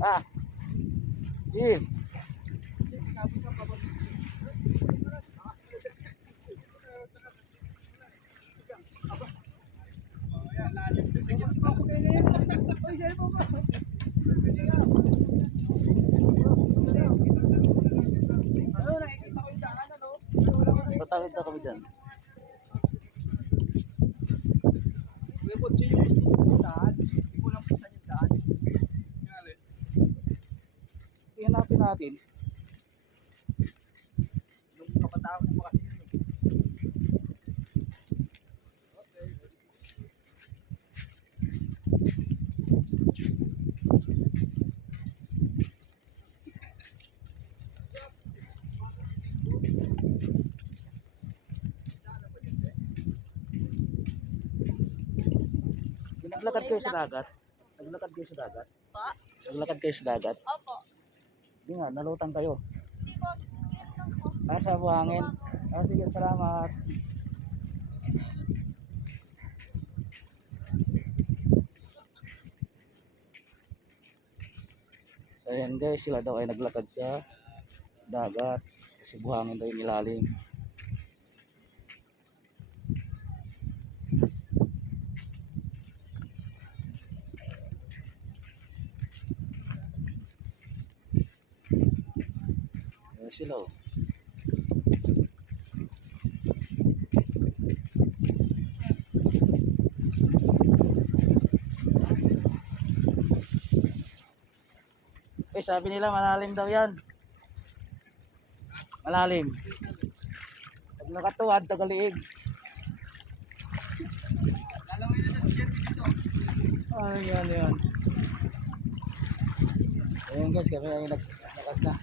Ah, eh. Tatawid na kami dyan. Kung sino yung gusto mo puntahan, hindi ko lang puntahan yung daan. Ihanapin natin. Nung kabataan ko pa kasi yun. Naglakad kayo sa dagat? Naglakad kayo sa dagat? Po? Naglakad kayo sa dagat? Opo. Hindi nga, nalutang kayo. Hindi po. Meron lang po. Sa buhangin. Sige, salamat. So ayan guys, sila daw ay naglakad sa dagat kasi buhangin daw yung ilalim. Ayan sila oh. Sabi nila malalim daw yan. Malalim. Pag nakatuwad, tagaliig. Lalawin na si Jerry dito. Yan. Ayan guys, kami ay naglakad na.